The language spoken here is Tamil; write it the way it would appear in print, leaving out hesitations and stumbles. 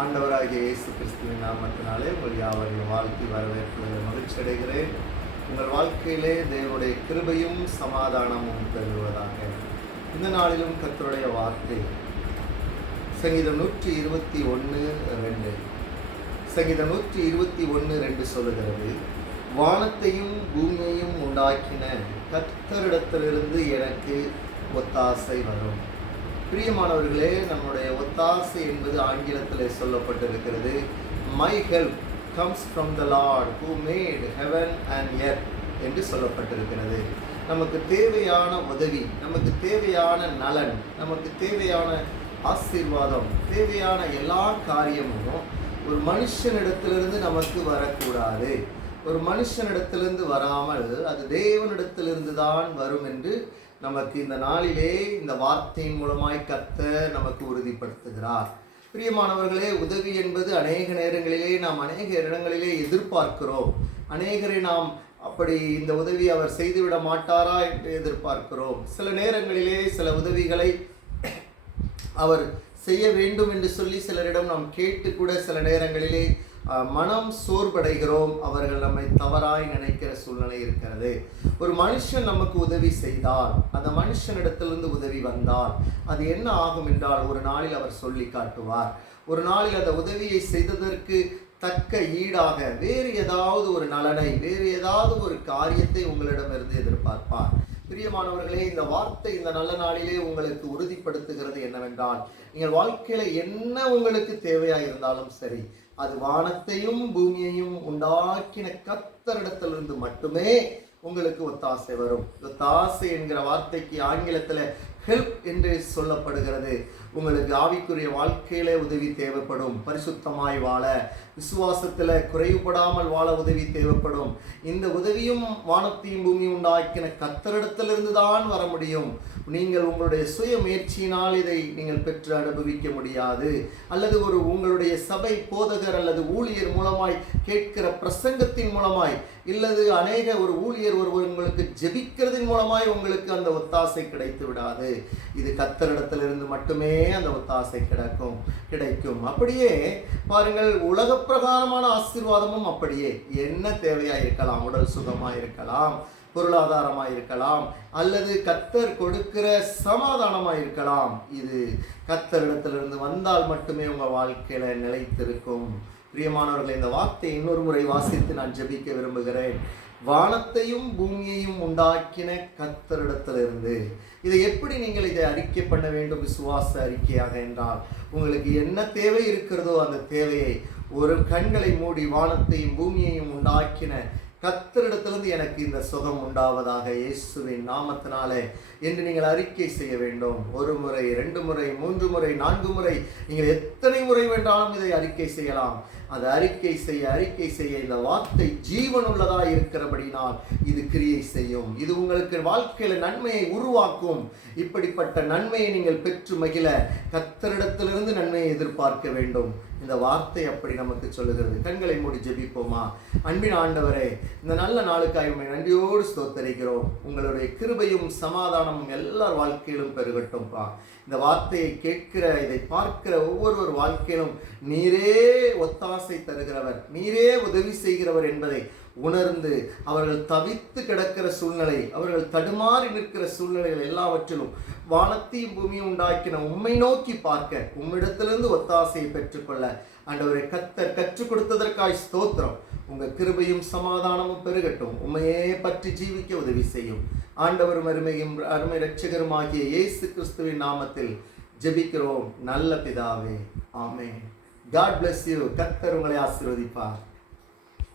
ஆண்டவராகிய இயேசு கிறிஸ்துவின் நாமத்தினாலே உங்கள் யாவரையும் வாழ்த்தி வரவேற்பதில் மகிழ்ச்சி அடைகிறேன். உங்கள் வாழ்க்கையிலே தேவனுடைய கிருபையும் சமாதானமும் பெறுவதாக. இந்த நாளிலும் கர்த்தருடைய வார்த்தை சங்கீதம் 121:2 சங்கீதம் 121:2 சொல்லுகிறது, வானத்தையும் பூமியையும் உண்டாக்கின கர்த்தரிடத்திலிருந்து எனக்கு ஒத்தாசை வரும். பிரியமானவர்களே, நம்முடைய ஒத்தாசை என்பது ஆங்கிலத்தில் சொல்லப்பட்டிருக்கிறது, my help comes from the Lord who made heaven and earth என்று சொல்லப்பட்டிருக்கிறது. நமக்கு தேவையான உதவி, நமக்கு தேவையான நலன், நமக்கு தேவையான ஆசீர்வாதம், தேவையான எல்லா காரியமும் ஒரு மனுஷனிடத்திலிருந்து நமக்கு வரக்கூடாது. ஒரு மனுஷனிடத்திலிருந்து வராமல் அது தேவனிடத்திலிருந்து தான் வரும் என்று நமக்கு இந்த நாளிலே இந்த வார்த்தையின் மூலமாய் கர்த்தர் நமக்கு உறுதிப்படுத்துகிறார். பிரியமானவர்களே, உதவி என்பது அநேக நேரங்களிலே நாம் அநேக இடங்களிலே எதிர்பார்க்கிறோம். அநேகரை நாம் அப்படி இந்த உதவி அவர் செய்துவிட மாட்டாரா என்று எதிர்பார்க்கிறோம். சில நேரங்களிலே சில உதவிகளை அவர் செய்ய வேண்டும் என்று சொல்லி சிலரிடம் நாம் கேட்டு கூட சில நேரங்களிலே மனம் சோர்வடைகிறோம். அவர்கள் நம்மை தவறாய் நினைக்கிற சூழ்நிலை இருக்கிறது. ஒரு மனுஷன் நமக்கு உதவி செய்தால், அந்த மனுஷனிடத்திலிருந்து உதவி வந்தால் அது என்ன ஆகும் என்றால், ஒரு நாளில் அவர் சொல்லி காட்டுவார். ஒரு நாளில் அந்த உதவியை செய்ததற்கு தக்க ஈடாக வேறு ஏதாவது ஒரு நலனை, வேறு ஏதாவது ஒரு காரியத்தை உங்களிடமிருந்து எதிர்பார்ப்பார். பிரியமானவர்களே, இந்த வார்த்தை இந்த நல்ல நாளிலே உங்களுக்கு உறுதிப்படுத்துகிறது என்னவென்றால், நீங்கள் வாழ்க்கையில என்ன உங்களுக்கு தேவையாக இருந்தாலும் சரி, அது வானத்தையும் பூமியையும் உண்டாக்கின கர்த்தரிடத்திலிருந்து மட்டுமே உங்களுக்கு ஒத்தாசை வரும். ஒத்தாசை என்கிற வார்த்தைக்கு ஆங்கிலத்தில் ஹெல்ப் என்று சொல்லப்படுகிறது. உங்களுக்கு ஆவிக்குரிய வாழ்க்கையில உதவி தேவைப்படும். பரிசுத்தமாய் வாழ, விசுவாசத்தில் குறைவுபடாமல் வாழ உதவி தேவைப்படும். இந்த உதவியும் வானத்தையும் பூமியும் உண்டாக்கின கர்த்தரிடத்திலிருந்து தான் வர முடியும். நீங்கள் உங்களுடைய சுய முயற்சியினால் இதை நீங்கள் பெற்று அனுபவிக்க முடியாது. அல்லது உங்களுடைய சபை போதகர் அல்லது ஊழியர் மூலமாய் கேட்கிற பிரசங்கத்தின் மூலமாய், இல்லது அநேக ஒரு ஊழியர் ஒருவர் உங்களுக்கு ஜெபிக்கிறதின் மூலமாய் உங்களுக்கு அந்த ஒத்தாசை கிடைத்து விடாது. இது கர்த்தரிடத்திலிருந்து மட்டுமே அந்த ஒத்தாசை கிடைக்கும். அப்படியே பாருங்கள், உலக பிரகாரமான ஆசீர்வாதமும் அப்படியே. என்ன தேவையா இருக்கலாம், உடல் சுகமா இருக்கலாம், பொருளாதாரமாக இருக்கலாம், அல்லது கர்த்தர் கொடுக்கிற சமாதானமாக இருக்கலாம். இது கர்த்தரிடத்திலிருந்து வந்தால் மட்டுமே உங்கள் வாழ்க்கையில நிலைத்திருக்கும். பிரியமானவர்களை, இந்த வார்த்தை இன்னொரு முறை வாசித்து நான் ஜெபிக்க விரும்புகிறேன். வானத்தையும் பூமியையும் உண்டாக்கின கர்த்தரிடத்திலிருந்து. இதை எப்படி நீங்கள் இதை அறிக்கை பண்ண வேண்டும் விசுவாச அறிக்கையாக என்றால், உங்களுக்கு என்ன தேவை இருக்கிறதோ அந்த தேவையை ஒரு கண்களை மூடி, வானத்தையும் பூமியையும் உண்டாக்கின கர்த்தரிடத்திலிருந்து எனக்கு இந்த சுகம் உண்டாவதாக இயேசுவின் நாமத்தினாலே என்று நீங்கள் அறிக்கை செய்ய வேண்டும். 1 முறை, 2 முறை, 3 முறை, 4 முறை, நீங்கள் எத்தனை முறை வேண்டாலும் இதை அறிக்கை செய்யலாம். அது அறிக்கை செய்ய இந்த வார்த்தை ஜீவன் உள்ளதாக இருக்கிறபடினால் இது கிரியை செய்யும். இது உங்களுக்கு வாழ்க்கையில நன்மையை உருவாக்கும். இப்படிப்பட்ட நன்மையை நீங்கள் பெற்று மகிழ கர்த்தரிடத்திலிருந்து நன்மையை எதிர்பார்க்க வேண்டும். இந்த வார்த்தை அப்படி நமக்கு சொல்லுகிறது. கண்களை மூடி ஜெபிப்போமா? அன்பின் ஆண்டவரே, இந்த நல்ல நாளுக்காக உம்மை நன்றியோடு ஸ்தோத்தரிக்கிறோம். உங்களுடைய கிருபையும் சமாதானமும் எல்லார் வாழ்க்கையிலும் பெருகட்டும்பா. இந்த வார்த்தையை கேட்கிற, இதை பார்க்கிற ஒவ்வொருவர் வாழ்க்கையிலும் நீரே ஒத்தாசை தருகிறவர், நீரே உதவி செய்கிறவர் என்பதை உணர்ந்து அவர்கள் தவித்து கிடக்கிற சூழ்நிலை, அவர்கள் தடுமாறி நிற்கிற சூழ்நிலைகள் எல்லாவற்றிலும் வானத்தையும் பூமியும் உண்டாக்கின உம்மை நோக்கி பார்க்க, உம்மிடத்திலிருந்து ஒத்தாசையை பெற்றுக்கொள்ள ஆண்டவரை கர்த்தர் கற்றுக் கொடுத்ததற்காய் ஸ்தோத்திரம். உங்கள் கிருபையும் சமாதானமும் பெருகட்டும். உம்மையே பற்றி ஜீவிக்க உதவி செய்யும். ஆண்டவரும் அருமை இரட்சகருமாகிய இயேசு கிறிஸ்துவின் நாமத்தில் ஜெபிக்கிறோம் நல்ல பிதாவே, ஆமென். God bless you. கர்த்தர் உங்களை ஆசீர்வதிப்பார்.